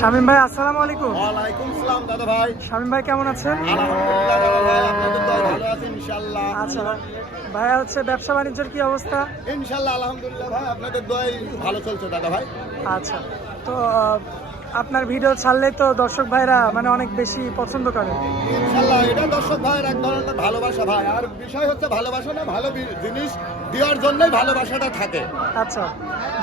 শামীম ভাই আসসালামু আলাইকুম। ওয়ালাইকুম সালাম দাদা ভাই। শামীম ভাই কেমন আছেন? আলহামদুলিল্লাহ দাদা ভাই, আপনাদের দোয়ায় ভালো আছি ইনশাআল্লাহ। আচ্ছা ভাইয়া হচ্ছে ব্যবসা বাণিজ্যের কি অবস্থা? ইনশাআল্লাহ আলহামদুলিল্লাহ ভাই, আপনাদের দোয়ায় ভালো চলছে দাদা ভাই। আচ্ছা তো আপনার ভিডিও ছাড়লেই তো দর্শক ভাইরা মানে অনেক বেশি পছন্দ করে। ইনশাআল্লাহ এটা দর্শক ভাইয়ের এক ধরনের ভালোবাসা ভাই। আর বিষয় হচ্ছে ভালোবাসা না, ভালো জিনিস দেওয়ার জন্যই ভালোবাসাটা থাকে। আচ্ছা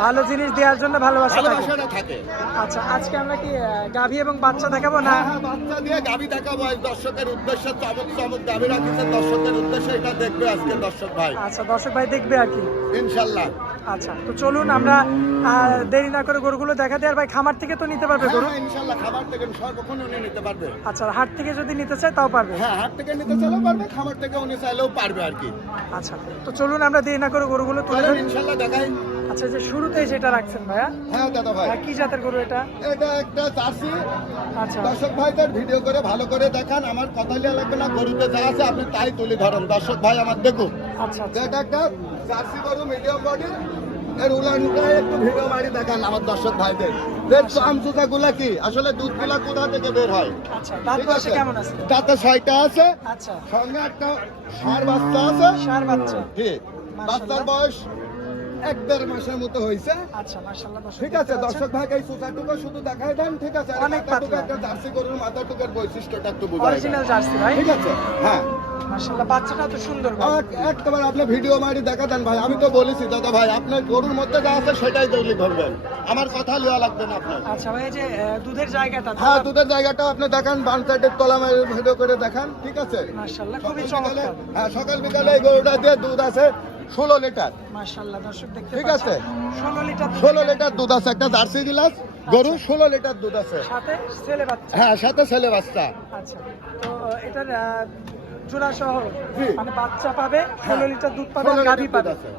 ভালো জিনিস দেওয়ার জন্য ভালোবাসাটা থাকে। আচ্ছা আজকে আমরা কি গাভী এবং বাচ্চা দেখাবো না? হ্যাঁ, বাচ্চা দিয়ে গাভী দেখাবো আজ দর্শকের উদ্দেশ্যে। চমক চমক গাভী রাখিছে দর্শকের উদ্দেশ্যে, এটা দেখবে আজকে দর্শক ভাই। আচ্ছা দর্শক ভাই দেখবে আর কি ইনশাআল্লাহ। আচ্ছা তো চলুন আমরা দেরি না করে গরুগুলো দেখাতে। আর ভাই খামার থেকে তো নিতে পারবে গরু? হ্যাঁ ইনশাআল্লাহ, খামার থেকে সর্বক্ষণ উনি নিতে পারবে। আচ্ছা হাট থেকে যদি নিতে চায় তাও পারবে? হ্যাঁ, হাট থেকে নিতে চাইলেও পারবে, খামার থেকে উনি চাইলেও পারবে আর কি। আচ্ছা তো চলুন আমরা দেরি না করে গরুগুলো তুলে চলেন ধরি। ইনশাআল্লাহ দেখাই। আচ্ছা যে শুরুতে যেটা রাখছেন ভাইয়া, হ্যাঁ দাদা ভাই, কি জাতের গরু এটা? এটা একটা জার্সি। আচ্ছা দর্শক ভাইদের ভিডিও করে ভালো করে দেখান, আমার কথা লিয়া লাগবে না, গরুতে যা আছে আপনি তাই তুলে ধরেন দর্শক ভাই আমার দেখুন। আচ্ছা আচ্ছা এটা একটা জার্সি গরু, মিডিয়াম বডি। এর উলানটা একটু ভিডিও মারি দেখান আমার দর্শক ভাইদের। দেখছো আমচুচা গুলা কি আসলে দুধগুলা কোথা থেকে বের হয়। আচ্ছা দাঁত ঠিক বয়সে আছে? কেমন আছে? তাতে 6টা আছে, আচ্ছা সঙ্গে একটা ষাঁড় বাচ্চা আছে। ষাঁড় বাচ্চা। ঠিক, বাচ্চার বয়স 1-1.5 মাসের মতো হয়েছে। আচ্ছা মাশাআল্লাহ ঠিক আছে দর্শক ভাই, এই সুতাটুকু শুধু দেখাই দেন। ঠিক আছে, অনেক মাথাটুকু পাতলা। একটা জার্সি গরুর মাথাটুকুর বৈশিষ্ট্যটা একটু বুঝাই দেন। অরিজিনাল জার্সি ভাই। ঠিক আছে, হ্যাঁ মাশাআল্লাহ বাচ্চাটা তো সুন্দর ভাই। একবার আপনি ভিডিও মারি দেখা দেন ভাই। আমি তো বলেছি দাদা ভাই, আপনার গরুর মধ্যে যা আছে সেটাই তুলে ধরবেন, আমার কথা লিয়া লাগবে না আপনার। আচ্ছা ভাই এই যে দুধের জায়গাটা, হ্যাঁ, দুধের জায়গাটা আপনি দেখান, বাম সাইডের তলা ভিডিও করে দেখান। ঠিক আছে, মাশাআল্লাহ খুবই সকাল বিকালে, চমৎকার। হ্যাঁ সকাল বিকালে এই গরুটা দিয়ে দুধ আছে 16 লিটার। মাশাআল্লাহ দর্শক দেখতে ঠিক পাচ্ছেন আছে। 16 লিটার দুধ। 16 লিটার দুধ আছে, একটা জার্সি গিলাস গরু 16 লিটার দুধ আছে। সাথে ছেলে বাচ্চা। হ্যাঁ, সাথে ছেলে বাচ্চা। আচ্ছা তো এটার জোড়া সহ জি। মানে বাচ্চা পাবে, 16 লিটার দুধ পাবে, 16 গাভী লিটার দুধ পাবে। আছে,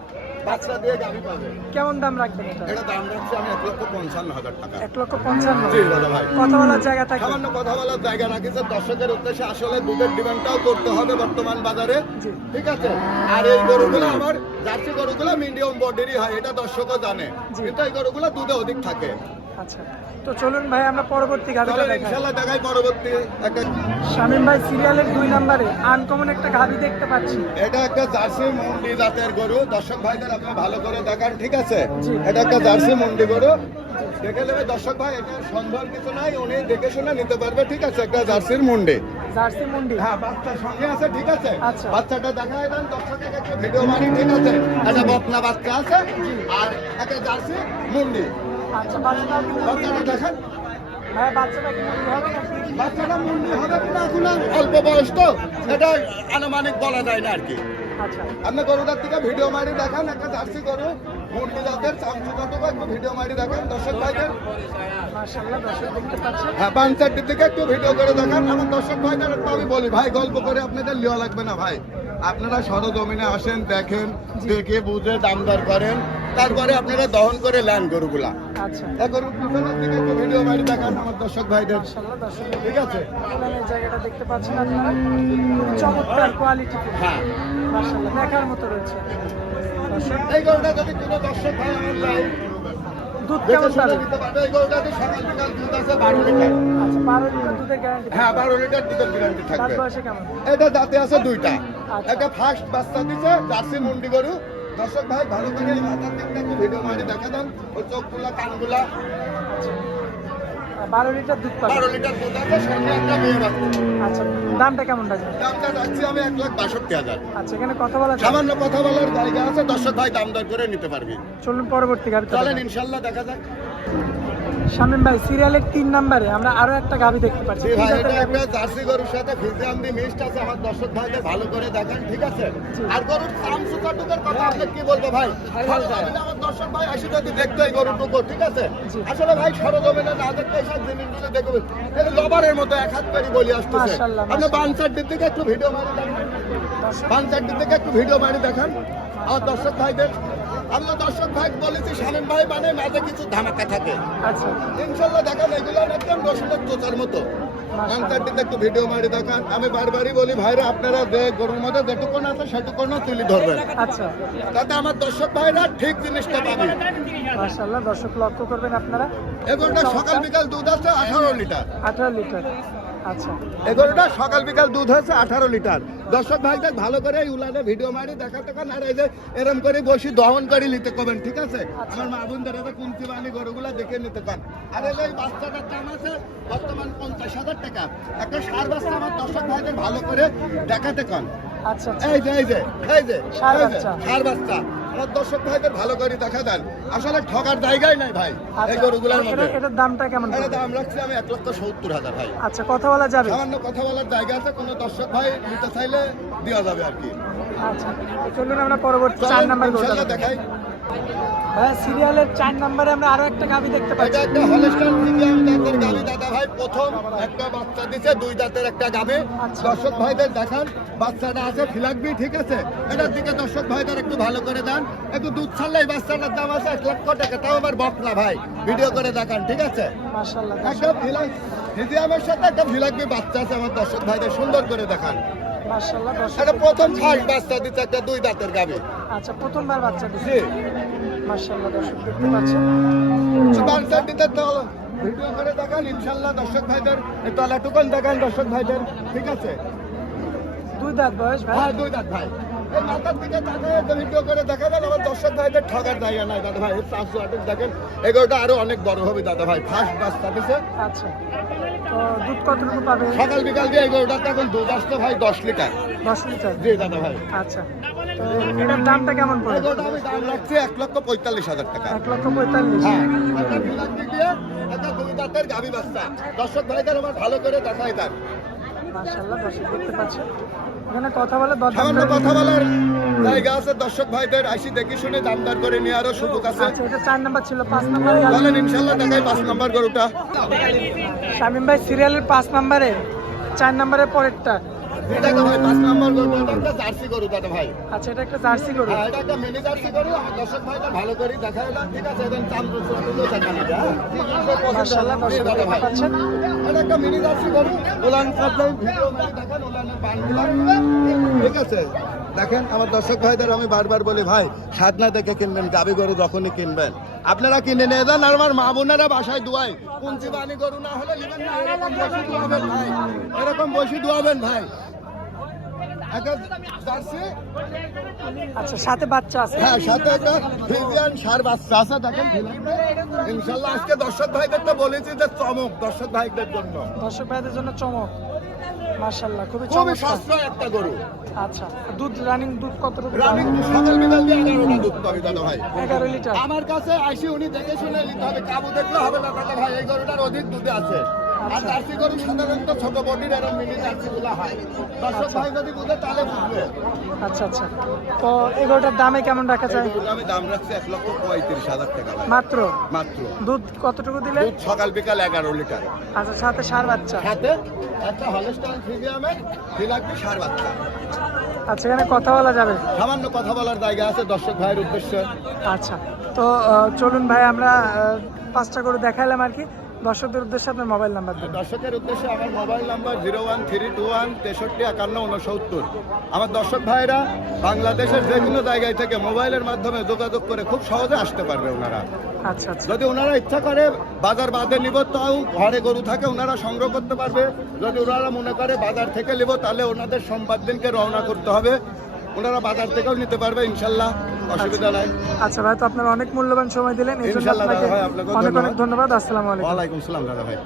বাচ্চা দিয়ে গাভী পাবে। কেমন দাম রাখবেন এটা? এটা দাম রাখছি আমি 1,55,000 টাকা। 1,55,000। জি দাদা ভাই, কথা বলার জায়গা থাকে? সামান্য কথা বলার জায়গা রাখিছে দর্শকের উদ্দেশ্যে। আসলে দুধের ডিমান্ডটাও করতে হবে বর্তমান বাজারে। জি। ঠিক আছে, আর এই গরুগুলো আমার জার্সি গরুগুলো মিডিয়াম বডিরই হয়, এটা দর্শকও জানে। জি। কিন্তু এই গরুগুলো দুধে অধিক থাকে। আচ্ছা তো চলুন ভাই আমরা পরবর্তী গাভীটা চলেন দেখাই। ইনশাআল্লাহ দেখাই পরবর্তী একটা। শামীম ভাই সিরিয়ালের 2 নম্বরে আনকমন একটা গাভী দেখতে পাচ্ছি। এটা একটা জার্সি মুন্ডি জাতের গরু, দর্শক ভাইদের আপনি ভালো করে দেখান। ঠিক আছে, জি। এটা একটা জার্সি মুন্ডি গরু। দেখে নেবে দর্শক ভাই, এটা সন্দেহের কিছু নাই, উনি দেখে শুনে নিতে পারবে। ঠিক আছে, একটা জার্সির মুন্ডি। জার্সি মুন্ডি। হ্যাঁ, বাচ্চার সঙ্গে আছে। ঠিক আছে, আচ্ছা। বাচ্চাটা দেখায় দেন দর্শকের একটা ভিডিও মারি। ঠিক আছে, একটা বকনা বাচ্চা আছে আর একটা জার্সি মুন্ডি। আচ্ছা বাচ্চাটা কি মুন্ডি? বাচ্চাটা দেখেন, ভাই বাচ্চাটা কি মুন্ডি হবে নাকি? বাচ্চাটা মুন্ডি হবে কিনা এখন অল্প বয়স তো, এটা আনুমানিক বলা যায় না আর কি। আচ্ছা আপনি গরুটার থেকে ভিডিও মারি দেখান, একটা জার্সি গরু মুন্ডি জাতের চামচুটাটুকু একটু ভিডিও মারি দেখান দর্শক ভাইদের। মাশাআল্লাহ দর্শক দেখতে পাচ্ছেন। হ্যাঁ, বাম সাইডের দিকে একটু ভিডিও করে দেখান আমার দর্শক ভাইদের। একটু আমি বলি ভাই, গল্প করে আপনাদের লিওয়া লাগবে না ভাই, আপনারা সরজমিনে আসেন, দেখেন, দেখে বুঝে দাম দর করেন, তারপরে আপনারা দহন করে নেন গরুগুলা। আচ্ছা এই গরুর পিছনের দিকে একটু ভিডিও মারি দেখান আমার দর্শক ভাইদের। মাশাআল্লাহ দর্শক ঠিক আছে, এই জায়গাটা দেখতে পাচ্ছেন আপনারা, খুবই চমৎকার কোয়ালিটি। হ্যাঁ মাশাআল্লাহ দেখার মতো রয়েছে। দর্শক এই গরুটা যদি কোনো দর্শক ভাই আমার লাইভ দুধ দেখে কেমন শুনে পাবে? নিতে পারবে। এই গরুটাতে সকাল বিকাল দুধ আছে 12 লিটার। আচ্ছা 12 লিটার দুধের গ্যারান্টি। হ্যাঁ, 12 লিটার দুধের গ্যারান্টি দাঁত থাকবে। বয়সে কেমন? এটা দাঁতে আছে 2টা। আচ্ছা। একটা ফার্স্ট বাচ্চা দিছে, জার্সি মুন্ডি গরু। দর্শক ভাই ভালো করে এই মাথার দিকটা একটু ভিডিও মারি দেখা দেন, ওই চোখগুলা কানগুলা। আচ্ছা 12 লিটার দুধ পাবে। 12 লিটার দুধ আছে, সঙ্গে একটা মেয়ে বাচ্চা। আচ্ছা দামটা কেমন রাখবেন? দামটা রাখছি আমি 1,62,000। আচ্ছা এখানে কথা বলা যাবে? সামান্য কথা বলার জায়গা আছে, দর্শক ভাই দাম দর করে নিতে পারবি। চলুন পরবর্তী গাভীটা চলেন দেখাই। ইনশাল্লাহ দেখা যাক। শামীম ভাই সিরিয়ালের 3 নম্বরে আমরা আরো একটা গাভী দেখতে পাচ্ছি। জি কি ভাই, জাতের এটা গাভী? একটা জার্সি গরুর সাথে ফিজিয়ামনি মিক্সড আছে, আমার দর্শক ভাইদের ভালো করে দেখান। ঠিক আছে, আর গরুর চামচুটাটুকুর কথা আপনি কি বলবো ভাই? সরজমিনে আমার দর্শক ভাই আসি যদি দেখতো এই গরুটুকু। ঠিক আছে, জি। আসলে ভাই সরজমিনে না দেখতে এইসব জিনিসগুলো দেখবে, এটা লবারের মতো এক হাত পেরি বলি আসতেছে। মাশাআল্লাহ, আপনি বাম সাইডের দিকে একটু ভিডিও মারি দেখান, দর্শক বাম সাইডের দিকে একটু ভিডিও মারি দেখান আমার দর্শক ভাইদের। আমরা দর্শক ভাই বলেছি শামীম ভাই মানে মাঝে কিছু ধামাকা থাকে। আচ্ছা ইনশাল্লাহ দেখান, এগুলো একদম রসুনের চোচার মতো। মাংসারটিতে একটু ভিডিও মারি দেখান। আমি বারবারই বলি ভাইরা আপনারা যে গরুর মধ্যে যেটুকুন আছে সেটুকুনও তুলে ধরবেন, আচ্ছা তাতে আমার দর্শক ভাইরা ঠিক জিনিসটা পাবে। মাশাআল্লাহ, দর্শক লক্ষ্য করবেন আপনারা। এগুলোটা সকাল বিকাল দুধ আছে 18 লিটার। 18 লিটার, আচ্ছা। এগুলোটা সকাল বিকাল দুধ হচ্ছে 18 লিটার। দর্শক ভাইদের ভালো করে এই উলানে ভিডিও মারি দেখাতে কান, আর এই যে এরম করে বসি দহন করে নিতে কবেন, ঠিক আছে? আমার মা বোনদের কুন্তি বানি গরুগুলা দেখে নিতে কান। আর এই বাচ্চাটার দাম আছে বর্তমান 50,000 টাকা। একটা ষাঁড় বাচ্চা আমার দর্শক ভাইদের ভালো করে দেখাতে কান। আচ্ছা আচ্ছা, এই যে এই যে এই যে ষাঁড় বাচ্চা। ষাঁড় বাচ্চা আমার দর্শক ভাইদের ভালো করে দেখা দেন। আসলে ঠকার জায়গাই নাই ভাই এই গরুগুলোর মধ্যে। এটার দামটা কেমন এর পড়বে? দাম রাখছি আমি 1,70,000 ভাই। আচ্ছা, কথা বলা যাবে? সামান্য কথা বলার জায়গা আছে, কোনো দর্শক ভাই নিতে চাইলে দেওয়া যাবে আর কি। আচ্ছা, চলুন আমরা পরবর্তী 4 নাম্বার ইনশাআল্লাহ দেখাই। হ্যাঁ, সিরিয়ালের 4 নম্বরে আমরা আরো একটা গাভী দেখতে এটা পাচ্ছি। একটা হলস্টাইন ফ্রিজিয়ান জাতের গাভী দাদা ভাই, প্রথম একটা বাচ্চা দিছে, 2 দাঁতের একটা গাভী। আচ্ছা। দর্শক ভাইদের দেখান, বাচ্চাটা আছে ফিলাকবি, ঠিক আছে? এটার দিকে দর্শক ভাইদের একটু ভালো করে দেন। একটু দুধ ছাড়লে এই বাচ্চাটার দাম আছে 1 লক্ষ টাকা, তাও আবার বকনা ভাই, ভিডিও করে দেখান, ঠিক আছে? মাশাআল্লাহ, একটা ফিজিয়ামের সাথে একটা ফিলাকবি বাচ্চা আছে আমার দর্শক ভাইদের, সুন্দর করে দেখান। মাশাআল্লাহ, দর্শক। এটা প্রথম ফার্স্ট বাচ্চা দিচ্ছে একটা 2 দাঁতের গাভী। আচ্ছা, প্রথমবার বাচ্চা দিছে। জি, মাশাআল্লাহ, দর্শক দেখতে পাচ্ছেন। বাচ্চাটিতে তো ভিডিও করে দেখান ইনশাআল্লাহ দর্শক ভাইদের, এই তলাটুকুন দেখান দর্শক ভাইদের, ঠিক আছে? 2 দাঁত বয়স ভাই। হ্যাঁ, 2 দাঁত ভাই। এই মাথার দিকে তাকায় একটা ভিডিও করে দেখাবেন, আমার দর্শক ভাইদের ঠকার জায়গা নাই দাদা ভাই। এই চামচু আটক দেখেন, এগুলোটা আরো অনেক বড় হবে দাদা ভাই, ফার্স্ট বাচ্চা দিছে। আচ্ছা, তো দুধ কতটুকু পাবে? সকাল বিকাল দিয়ে এগুলোটাতে এখন দুধ আসতো ভাই 10 লিটার। 10 লিটার। জি দাদা ভাই। আচ্ছা, তো এটার দামটা কেমন পড়বে? এগুলোটা আমি দাম রাখছি 1,45,000 টাকা। 1,45,000। হ্যাঁ, একটা ফিলাকবি দিয়ে একটা 2 দাঁতের গাভী বাচ্চা। দর্শক ভাইদের আমার ভালো করে দেখাই দেন। মাশাআল্লাহ, দর্শক দেখতে পাচ্ছেন। এখানে কথা বলে সামান্য কথা বলার জায়গা আছে, দর্শক ভাইদের আসি দেখে শুনে দামদার করে নেওয়ারও সুযোগ আছে। আচ্ছা, এটা 4 নাম্বার ছিল, 5 নাম্বার বলেন ইনশাআল্লাহ দেখাই 5 নম্বর গরুটা। শামিম ভাই, সিরিয়ালের 5 নাম্বারে 4 নাম্বারের পরেরটা। এটা তো ভাই 5 নম্বর গরু, এটা একটা জার্সি গরু দাদা ভাই। আচ্ছা, এটা একটা জার্সি গরু। হ্যাঁ, এটা একটা মিনি জার্সি গরু। আমার দর্শক ভাইদের ভালো করে দেখাই দেন, ঠিক আছে? এখন চামড়া চুলগুলো দেখানো যায়। মাশাআল্লাহ, দর্শক দাদা দেখতে ভাই, পাচ্ছেন। এটা একটা মিনি জার্সি গরু। উলান কাটলে ভিডিও মানে দেখেন উলানের বানগুলো, ঠিক আছে? দেখেন আমার দর্শক ভাইদের আমি বারবার বলি ভাই, স্বাদ না দেখে কিনবেন গাভী গরু, যখনই কিনবেন আপনারা কিনে নিয়ে যান। আর আমার মা বোনেরা বাসায় দুয়াই, কুঞ্চি বানি গরু না হলে নেবেন না, এরকম বসে দুয়াবেন ভাই, এরকম বসে দুয়াবেন ভাই। একটা জার্সি, আচ্ছা, সাথে বাচ্চা আছে। হ্যাঁ, সাথে একটা ফ্রিজিয়ান ষাঁড় বাচ্চা আছে, দেখেন। ইনশাল্লাহ আজকে দর্শক ভাইদের তো বলেছি যে চমক দর্শক ভাইদের জন্য, দর্শক ভাইদের জন্য চমক। মাশাআল্লাহ, খুবই খুবই চমৎকার। সস্তা একটা গরু। আচ্ছা, দুধ রানিং দুধ কতটুকু? রানিং সকাল বিকাল দিয়ে 11টা দুধ পাবি দাদা ভাই। 11 লিটার। আমার কাছে আইসি উনি দেখে শুনে নিতে হবে, কাবু দেখলে হবে না দাদা ভাই, এই গরুটার অধিক দুধে আছে। আর জার্সি গরু সাধারণত ছোট বডির এরকম মিনি জার্সি গুলো হয়, দর্শক ভাই যদি বুঝে তাহলে বুঝবে। আচ্ছা আচ্ছা, তো এগুলোটার দামে কেমন রাখা যায়? এই গরুটা আমি দাম রাখছি 1,35,000 টাকা ভাই, মাত্র? মাত্র। দুধ কতটুকু দিলে? দুধ সকাল বিকাল 11 লিটার। আচ্ছা, সাথে ষাঁড় বাচ্চা। সাথে একটা হলস্টাইন ফ্রিজিয়ামের ফিলাকবি ষাঁড় বাচ্চা। আচ্ছা, এখানে কথা বলা যাবে? সামান্য কথা বলার জায়গা আছে দর্শক ভাইয়ের উদ্দেশ্যে। আচ্ছা, তো চলুন ভাই, আমরা 5টা করে দেখাইলাম আর কি। দর্শকদের উদ্দেশ্যে আপনার মোবাইল নাম্বার দেন। দর্শকের উদ্দেশ্যে আমার মোবাইল নাম্বার 01321635169। আমার দর্শক ভাইরা বাংলাদেশের যে কোনো জায়গায় থেকে মোবাইলের মাধ্যমে যোগাযোগ করে খুব সহজে আসতে পারবে ওনারা। আচ্ছা আচ্ছা, যদি ওনারা ইচ্ছা করে বাজার বাদে নিব, তাও ঘরে গরু থাকে ওনারা সংগ্রহ করতে পারবে। যদি ওনারা মনে করে বাজার থেকে নিব, তাহলে ওনাদের সোমবার দিনকে রওনা করতে হবে। ওনারা বাজার থেকেও নিতে পারবে ইনশাল্লাহ, অসুবিধা নাই। আচ্ছা ভাই, তো আপনার অনেক মূল্যবান সময় দিলেন, এই জন্য ইনশাল্লাহ আপনাকে দাদা ভাই, আপনাকেও অনেক অনেক ধন্যবাদ। ধন্যবাদ। আসসালামু আলাইকুম। ওয়ালাইকুম আসসালাম দাদা ভাই।